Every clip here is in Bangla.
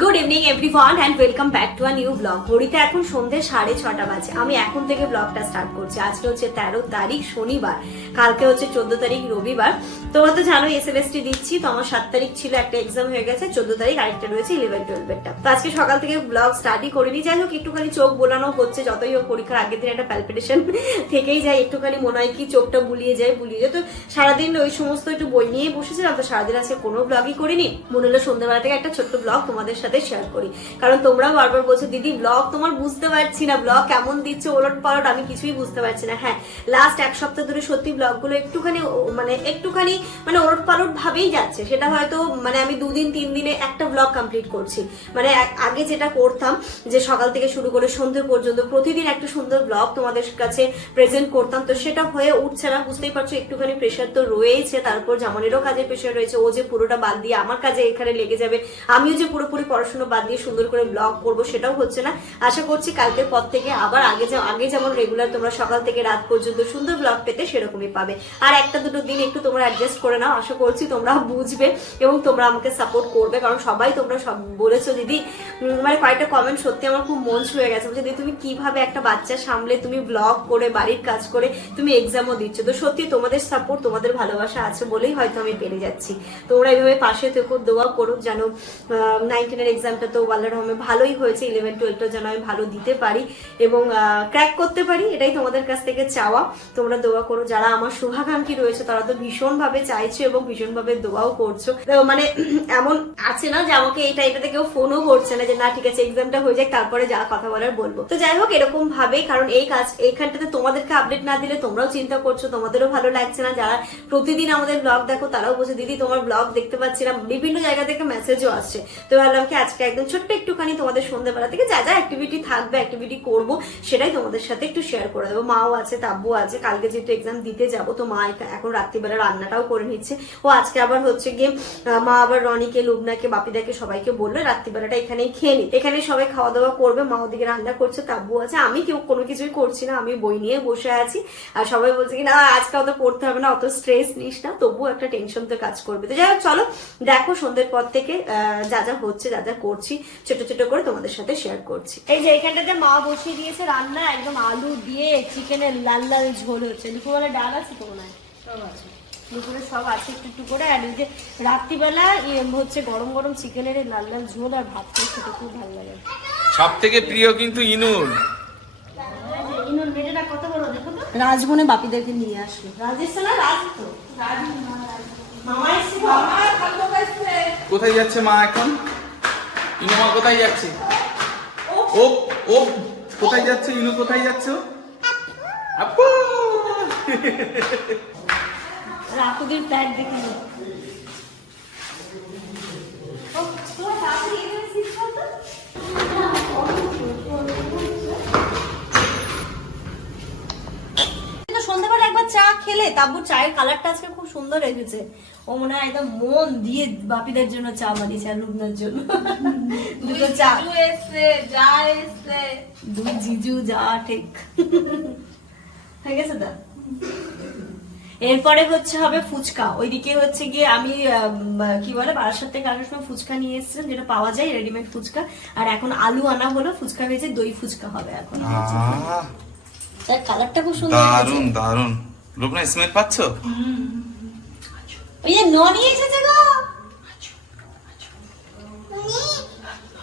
Good evening everyone and welcome back to a new blog. ঘড়িতে এখন সন্ধ্যে 6:30 বাজে। আমি এখন থেকে ব্লগটা স্টার্ট করছি। আজকে হচ্ছে 13 তারিখ শনিবার, কালকে হচ্ছে 14 তারিখ রবিবার। তোমরা তো জানো এসএমএসটি দিচ্ছি, তো আমার 7 তারিখ ছিল একটা এক্সাম হয়ে গেছে, 14 তারিখ আরেকটা রয়েছে 11-12 এরটা। তো আজকে সকাল থেকে ব্লগ স্টার্টই করিনি। যাই হোক একটুখানি চোখ বোলানো হচ্ছে, যতই হোক পরীক্ষার আগের দিন একটা প্যালপিটেশন থেকেই যায়, একটুখানি মনে হয় কি চোখটা বুলিয়ে যায়। তো সারাদিন ওই সমস্ত একটু বই নিয়ে বসেছিলাম, তো সারাদিন আজকে কোনো ব্লগই করিনি। মনে হলো সন্ধ্যাবেলা থেকে একটা ছোট্ট ব্লগ তোমাদের সাথে শেয়ার করি, কারণ তোমরাও বারবার বলছো দিদি ব্লগ তোমার বুঝতে পারছি না, ব্লগ কেমন দিচ্ছে ওলট পালট, আমি কিছুই বুঝতে পারছি না। হ্যাঁ, লাস্ট এক সপ্তাহ ধরে সত্যি ব্লগগুলো একটুখানি মানে ওলট পালট ভাবেই যাচ্ছে। সেটা হয়তো মানে আমি 2-3 দিনে একটা ব্লগ কমপ্লিট করছি। মানে আগে যেটা করতাম যে সকাল থেকে শুরু করে সন্ধ্যে পর্যন্ত প্রতিদিন একটা সুন্দর ব্লগ তোমাদের কাছে প্রেজেন্ট করতাম, তো সেটা হয়ে উঠছে না। বুঝতেই পারছো একটুখানি প্রেশার তো রয়েছে, তারপর জামানেরও কাজে প্রেশার রয়েছে। ও যে পুরোটা বাদ দিয়ে আমার কাজে এখানে লেগে যাবে, আমিও যে পুরোপুরি পড়াশোনা বাদ দিয়ে সুন্দর করে ব্লগ করবো সেটাও হচ্ছে না। আশা করছি কালকের পর থেকে আবার আগে যেমন রেগুলার তোমরা সকাল থেকে রাত পর্যন্ত সুন্দর ব্লগ পেতে সেরকমই পাবে। আর একটা দুটো দিন একটু তোমরা অ্যাডজাস্ট করে নাও, আশা করছি তোমরা বুঝবে এবং তোমরা আমাকে সাপোর্ট করবে, কারণ সবাই তোমরা সব বলেছো দিদি, মানে কয়েকটা কমেন্ট সত্যি আমার খুব মন ছুঁয়ে গেছে। বলছে দিদি তুমি কিভাবে একটা বাচ্চা সামলে তুমি ব্লগ করে বাড়ির কাজ করে তুমি এক্সামও দিচ্ছ। তো সত্যি তোমাদের সাপোর্ট তোমাদের ভালোবাসা আছে বলেই হয়তো আমি পেরে যাচ্ছি। তোমরা এইভাবে পাশে থেকো, দোয়া করো যেন 9-10 এক্সামটা তো আল্লাহর রহমতে ভালোই হয়েছে, 11-12টা যেন আমি ভালো দিতে পারি এবং ক্র্যাক করতে পারি, এটাই তোমাদের কাছ থেকে চাওয়া। তোমরা দোয়া করো, যারা আমার শুভাকাঙ্ক্ষী রয়েছে তারা তো ভীষণ ভাবে চাইছো এবং ভীষণ ভাবে দোয়াও করছো। মানে এমন আছে না যে আমাকে এই টাইপের কেউ ফোনও করছে না যে না ঠিক আছে এক্সামটা হয়ে যাক তারপরে যা কথা বলার বলবো। তো যাই হোক এরকম ভাবে, কারণ এইখানটাতে তোমাদেরকে আপডেট না দিলে তোমরাও চিন্তা করছো, তোমাদেরও ভালো লাগছে না। যারা প্রতিদিন আমাদের ব্লগ দেখো তারাও বলছে দিদি তোমার ব্লগ দেখতে পাচ্ছি না, বিভিন্ন জায়গা থেকে মেসেজও আসছে। তো ভাবলাম কি আজকে একদম ছোট্ট একটুখানি তোমাদের সন্ধ্যাবেলা থেকে যা যা অ্যাক্টিভিটি থাকবে, অ্যাক্টিভিটি করবো, সেটাই তোমাদের সাথে একটু শেয়ার করে দেবো। মাও আছে, তাব্বু আছে, কালকে যেহেতু এক্সাম দিতে যাবো তো মা এখন রাত্রিবেলা রান্নাটাও করে নিচ্ছে। ও আজকে আবার হচ্ছে গিয়ে মা আবার রনিকে, লুবনাকে, বাপিদাকে সবাইকে বললো রাত্রিবেলাটা এখানেই খেয়ে নি, এখানে সবাই খাওয়া দাওয়া করবে। মা ওদিকে রান্না করছে, তাব্বু আছে, আমি কেউ কোনো কিছুই করছি না, আমি বই নিয়ে বসে আছি। আর সবাই বলছে কি না আজকে অত পড়তে হবে না, অত স্ট্রেস নিস না, তবুও একটা টেনশন তো কাজ করবে। তো যাই হোক চলো দেখো সন্ধ্যের পর থেকে যা যা হচ্ছে, যা যা করছি ছোট ছোট করে তোমাদের সাথে শেয়ার করছি। এই যে এখানটাতে মা বসিয়ে দিয়েছে রান্না, একদম আলু দিয়ে চিকেনের লাল লাল ঝোল হচ্ছে। দুপুরবেলা ডাল আছে তো মনে হয়, সব আছে দুপুরে, সব আছে একটু একটু করে। আর এই যে রাত্রিবেলা হচ্ছে গরম গরম চিকেনের লাল লাল ঝোল আর ভাত খেতে খুব ভালো লাগে। সব থেকে প্রিয় কিন্তু ইনুর। ইনুর মেয়েটা কত বড় দেখো তো। রাজবনে বাপিদেরকে নিয়ে আসলো। রাজ এসছে না? রাজ তো মামা এসছে। কোথায় যাচ্ছে মা এখন? ইনু মা কোথায় যাচ্ছে? ও ও কোথায় যাচ্ছে? ইনু কোথায় যাচ্ছে? আপু রাকুদের প্যাট দেখে নি। সন্ধ্যাবেলা একবার চা খেলে, তারপর চায়ের কালারটা আজকে খুব সুন্দর এসেছে। ও মনে হয় একদম মন দিয়ে বাপিদের জন্য চা বানিয়েছে আর লুবনার জন্য দুটো চা এসছে, যা এসছে, দুই জিজু যা ঠিক হয়ে গেছে। তা এরপরে হচ্ছে হবে ফুচকা। ওইদিকে হচ্ছে গিয়ে আমি কি বলে বারাসাত থেকে আসার সময় ফুচকা নিয়ে এসেছিলাম, যেটা পাওয়া যায় রেডিমেড ফুচকা। আর এখন আলু আনা হলো, ফুচকা হয়েছে, দই ফুচকা হবে এখন। তার কালারটা খুব সুন্দর, দারুন দারুন। লুবনা স্মেল পাচ্ছ? ওই যে ননি এসেছে গো।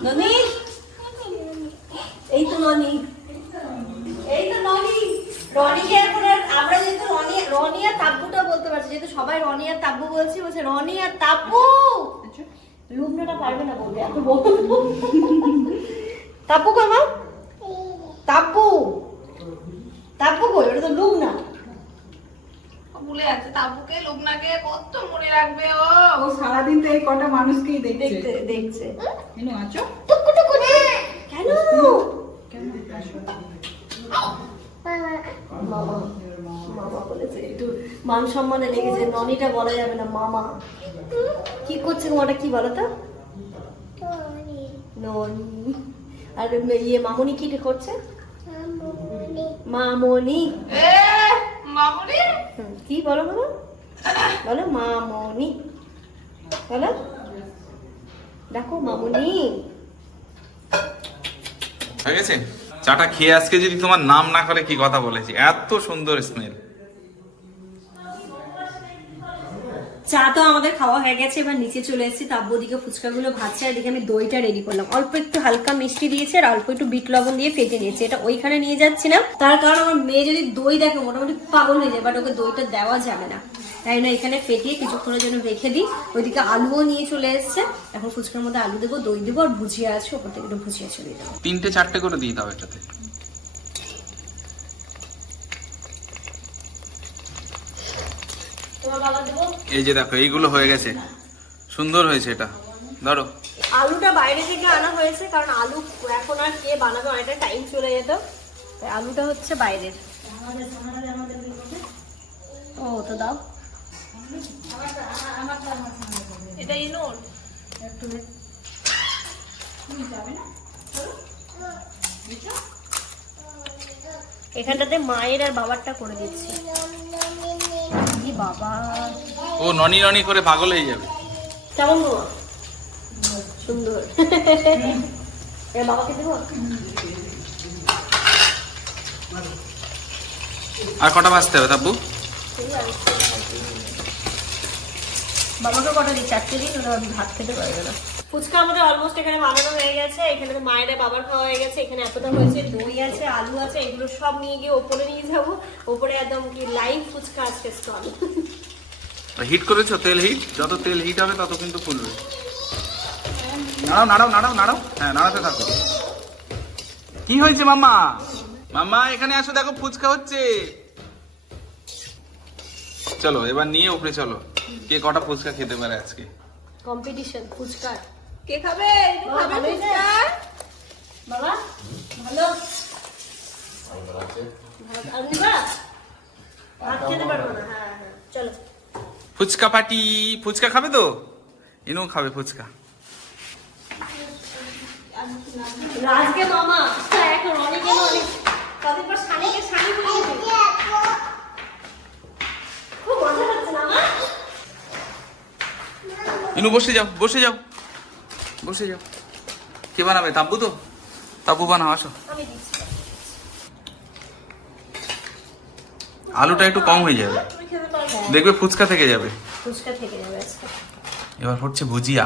ননি, এই তো ননি, এই তো ননি। রনিকে এখন আমরা যেহেতু রনি আর তাব্বুটা বলতে পারছি, যেহেতু সবাই রনি আর তাব্বু বলছি, বলছে রনি আর তাব্বু। লুবনাটা পারবে না বলতে, এখন বলবো তাব্বু কই মা? তাব্বু, তাব্বু কই? ওটা তো লুবনা। ভুলে আছে তাবুকে, লুবনাকে কত মনে রাখবে ও। ও সারাদিন তো এই কটা মানুষকেই দেখছে। দেখছে এনো আছো? টুকু কেন? মামা বলেছে, একটু মান সম্মানে লেগেছে। ননিটা বলা যাবে না, মামা। কি করছে তোমাটা কি বলো তো? ননি। আর মামনি কি করছে? মামনি। মামুনি কি বলো বলো বলো, মামনি বলো, দেখো মামনি। হয়ে গেছে? চাটা খেয়ে আজকে যদি তোমার নাম না করে কি কথা বলেছি, এত সুন্দর স্মেল। চা তো আমাদের খাওয়া হয়ে গেছে, এবার নিচে চলে এসেছি। তাব্বু ওদিকে ফুচকাগুলো ভাজছে, আর এদিকে আমি দইটা রেডি করলাম। অল্প একটু হালকা মিষ্টি দিয়েছে আর অল্প একটু বিট লবণ দিয়ে ফেটে নিয়েছে। এটা ওইখানে নিয়ে যাচ্ছি না, তার কারণ আমার মেয়ে যদি দই দেখে মোটামুটি পাগল হয়ে যায়, বাট ওকে দইটা দেওয়া যাবে না, তাই না এখানে ফেটিয়ে কিছুক্ষণের জন্য রেখে দিই। ওইদিকে আলুও নিয়ে চলে এসছে, এখন ফুচকার মধ্যে আলু দেবো, দই দেবো, আর ভুজিয়া আছে, ওপর থেকে একটু ভুজিয়া ছড়িয়ে দেবো। 3-4টে করে দিয়ে দাও এটাতে। তোমার বাবা দেবো। এই যে দেখো এইগুলো হয়ে গেছে, সুন্দর হয়েছে। এটা ধরো। আলুটা বাইরে থেকে আনা হয়েছে, কারণ আলু এখন আর কে বানাবে, অনেকটা টাইম চলে যেত, তাই আলুটা হচ্ছে বাইরের। ও তো দাও। এটা ইনোর। এখানটাতে মায়ের আর বাবারটা করে দিচ্ছি। ই বাবা, ও ননি ননি করে পাগল হয়ে যাবে। কেমন গো? সুন্দর। এ বাবাকে দেবো। আর কটা বাজতে হবে তাব্বু? বাবাকে কটা দিই? 4টে দিন, ওরা ভাত খেতে পারবে না। ফুচকা আমাদের অলমোস্ট এখানে বানানো হয়ে গেছে। এখানে তো মায়ের বাবার খাওয়া হয়ে গেছে। এখানে এতটা হয়েছে, দই আছে, আলু আছে, এগুলো সব নিয়ে গিয়ে ওপরে নিয়ে যাবো। ওপরে একদম কি লাইভ ফুচকা আজকে স্টল। হিট করেছো? তেল হিট, যত তেল হিট হবে তত কিন্তু ফুলবে। নাড়াও নাড়াও নাড়াও নাড়াও, হ্যাঁ নাড়াতে থাকো। কি হয়েছে মাম্মা? মাম্মা এখানে আসো, দেখো ফুচকা হচ্ছে। চলো এবার নিয়ে উপরে চলো, কে কটা ফুচকা খেতে পারে আজকে। কম্পিটিশন ফুচকা। কে খাবে? ইনু খাবে ভালোই না? ফুচকা? বাবা ভালো। আর নিবা? ভাত খেতে পারবো না। হ্যাঁ হ্যাঁ চলো। ফুচকা পাটি। ফুচকা খাবে তো? ইনু খাবে ফুচকা। রাজকে মামা এখন অনেক অনেক কদিন পর শানিকে শানি বলেছি। খুব মজা হচ্ছে না মা? ইনু বসে যাও, বসে যাও, বসে যাও। কে বানাবে? তাব্বু তো? তাব্বু বানাও, আসো। আমি দিচ্ছি। আলুটা একটু কম হয়ে যাবে, তুমি খেতে পারবে? দেখবে ফুচকা থেকে যাবে। ফুচকা থেকে যাবে আজকে। এবার হচ্ছে ভুজিয়া।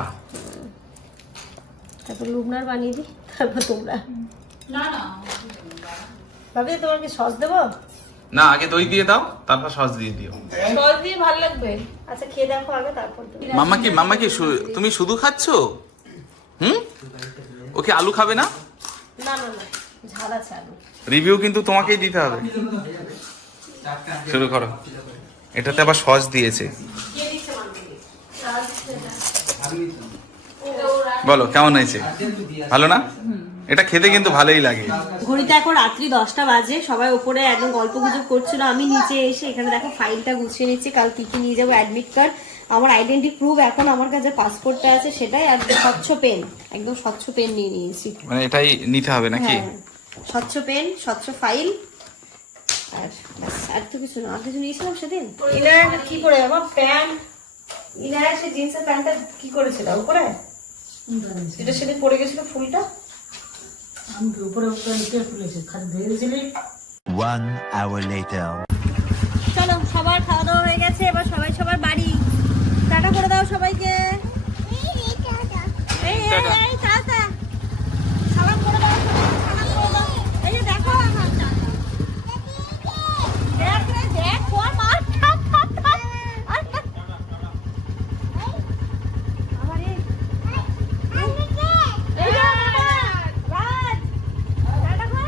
তারপর লুবনার বানিয়ে দিই, তারপর তোমরা। না না, ভাবি তোমার কি সস দেবো? না, আগে দই দিয়ে দাও, তারপর সস দিয়ে দিও। সস দিয়ে ভালো লাগবে। আচ্ছা খেয়ে দেখো আগে, তারপর তুমি। মাম্মা কি তুমি শুধু খাচ্ছো? হুম, ওকে আলু খাবে না? না না না, ঝাল আছে আলু। রিভিউ কিন্তু তোমাকেই দিতে হবে। শুরু করো। এটাতে আবার সস দিয়েছে। কে দিচ্ছে মানতে? বলো কেমন হয়েছে? ভালো না? এটা খেতে কিন্তু ভালোই লাগে। ঘড়িতে এখন রাত্রি 10টা বাজে, সবাই উপরে একদম গল্প গুজব করছিল, আমি নিচে এসে এখানে দেখো ফাইলটা গুছিয়ে নিচ্ছি। কাল কি কি নিয়ে যাবো, অ্যাডমিট কার্ড, আমার আইডেন্টি প্রুফ, এখন আমার কাছে পাসপোর্টটা আছে সেটাই, আর স্বচ্ছ পেন, একদম স্বচ্ছ পেন নিয়ে নিয়েছি। মানে এটাই নিতে হবে নাকি? হ্যাঁ, স্বচ্ছ পেন, স্বচ্ছ ফাইল, আর ব্যাস, আর তো কিছু না। আর কিছু নিয়েছিলাম সেদিন। ইনার কি করে আমার প্যান্ট, ইনার সে জিন্সের প্যান্টটা কি করেছিল উপরে, যেটা সেদিন পরে গেছিল ফুলটা। আমি উপরে উপরে নিচে ফুলেছি, খালি ধরেছিলি। 1 hour later. চলো সবার খাওয়া দাওয়া হয়ে গেছে, এবার সবাই সবার বাড়ি। টাটা করে দাও সবাইকে। এই টাটা। সালাম করে দাও সবাইকে, সালাম করে দাও। এই যে দেখো আমার টাটা। দেখ রে দেখ, কোন মার থাক থাক থাক। আমারে এই যে রাজ টাটা কর।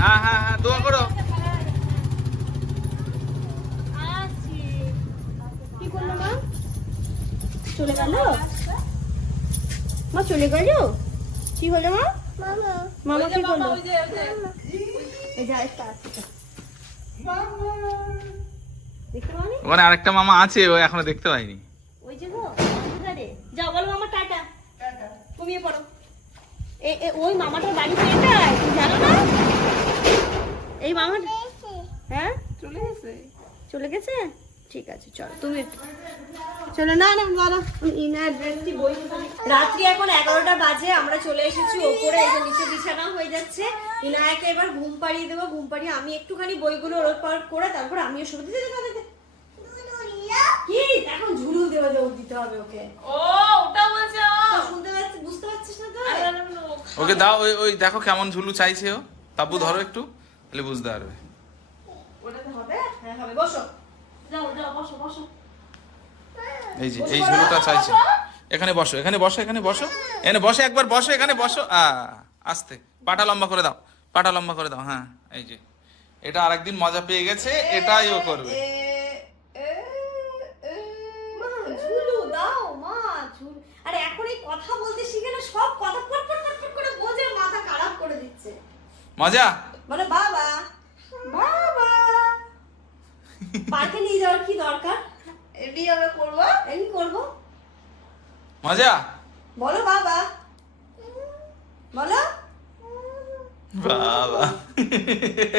হ্যাঁ হ্যাঁ হ্যাঁ, দোয়া করো। কি করলো মা? চলে গেল মা, চলে গেল? কি হলো মা? মামা কি করলো? এই যে আরেকটা আছে। দেখতে পাওনি? ওখানে আরেকটা মামা আছে, ও এখনো দেখতে পাইনি। ওই যে গো, কোথায়? যাও বলো মামা টাটা। ঘুমিয়ে পড়ো। ওই মামাটার বাড়ি তো এটাই, তুমি জানো না? এই মামা, হ্যাঁ চলে গেছে। চলে গেছে? ঠিক আছে চলো তুমি চলো। না না দাদা ইনার ড্রেসটি বই। রাত্রি এখন 11টা বাজে, আমরা চলে এসেছি ওপরে, এই যে নিচে বিছানা হয়ে যাচ্ছে। ইনায়াকে এবার ঘুম পাড়িয়ে দেবো, ঘুম পাড়িয়ে আমি একটুখানি বইগুলো ওলট পালট করে তারপর আমিও শুরু দিতে কি এখন ঝুলু দেওয়া দিতে হবে ওকে। ও ওটা বলছে ও। তো শুনতে পাচ্ছিস, বুঝতে পারছিস না তো? ওকে দাও, ওই ওই দেখো কেমন ঝুলু চাইছে ও। তাব্বু ধরো একটু, তাহলে বুঝতে পারবে। ওটাতে হবে? হ্যাঁ হবে, বসো। যাও যাও বসো বসো। এই যে এই ঝুলুটা চাইছে। এখানে বসো, এখানে বসো, এখানে বসো, এখানে বসো, একবার বসো, এখানে বসো। আস্তে পাটা লম্বা করে দাও, পাটা লম্বা করে দাও। হ্যাঁ এই যে এটা আরেকদিন মজা পেয়ে গেছে, এটাই ও করবে। মা ঝুলু দাও, মা ঝুলু। আরে এখন এই কথা বলতে শিখে না, সব কথা পট পট পট পট করে বোঝে, মাথা খারাপ করে দিচ্ছে। মজা বলে বাবা বাবা। পার্কে নিয়ে যাওয়ার কি দরকার? এডি আমরা করব। এই করবো। মজা বলো বাবা, বলো বাবা।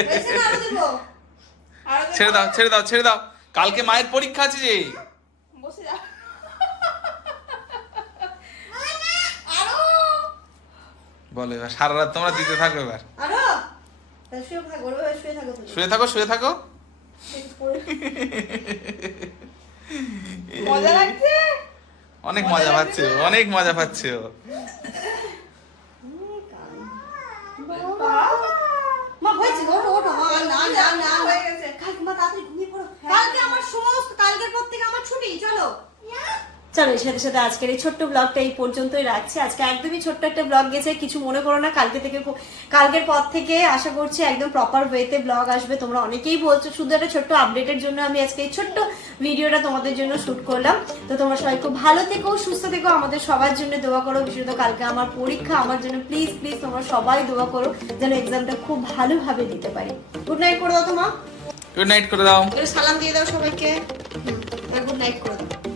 হয়েছে না? আরো দেবো? আর ছেড়ে দাও, ছেড়ে দাও, ছেড়ে দাও, কালকে মায়ের পরীক্ষা আছে যে। বসে যা। আরো বলো এবার সারা রাত তোমরা দিতে থাকো এবার। আরো তাহলে শুয়ে থাকো, ওরভাবে শুয়ে থাকো তুমি। শুয়ে থাকো, শুয়ে থাকো। মজা লাগছে। অনেক মজা পাচ্ছে ও, অনেক মজা পাচ্ছে ও। মা হয়েছে, ওঠো ওঠো মা। না না না হয়ে গেছে। কালকে মা তাড়াতাড়ি ঘুমিয়ে পড়ো, কালকে আমার সমস্ত, কালকের পর থেকে আমার ছুটি। চলো চলো, এর সাথে সাথে আজকের এই ছোট্ট ব্লগটা এই পর্যন্তই রাখছি। আজকে একদমই ছোট্ট একটা ব্লগ গেছে, কিছু মনে করো না। কালকের পর থেকে আশা করছি একদম প্রপার ওয়েতে ব্লগ আসবে। তোমরা অনেকেই বলছো, শুধু একটা ছোট্ট আপডেটের জন্য আমি আজকে এই ছোট্ট ভিডিওটা তোমাদের জন্য শুট করলাম। তো তোমরা সবাই খুব ভালো থেকো, সুস্থ থেকো, আমাদের সবার জন্য দোয়া করো। বিশেষত কালকে আমার পরীক্ষা, আমার জন্য প্লিজ প্লিজ তোমরা সবাই দোয়া করো যেন এক্সামটা খুব ভালোভাবে দিতে পারি। গুড নাইট করে দাও তো মা, গুড নাইট করে দাও। সালাম দিয়ে দাও সবাইকে। গুড নাইট করে দাও।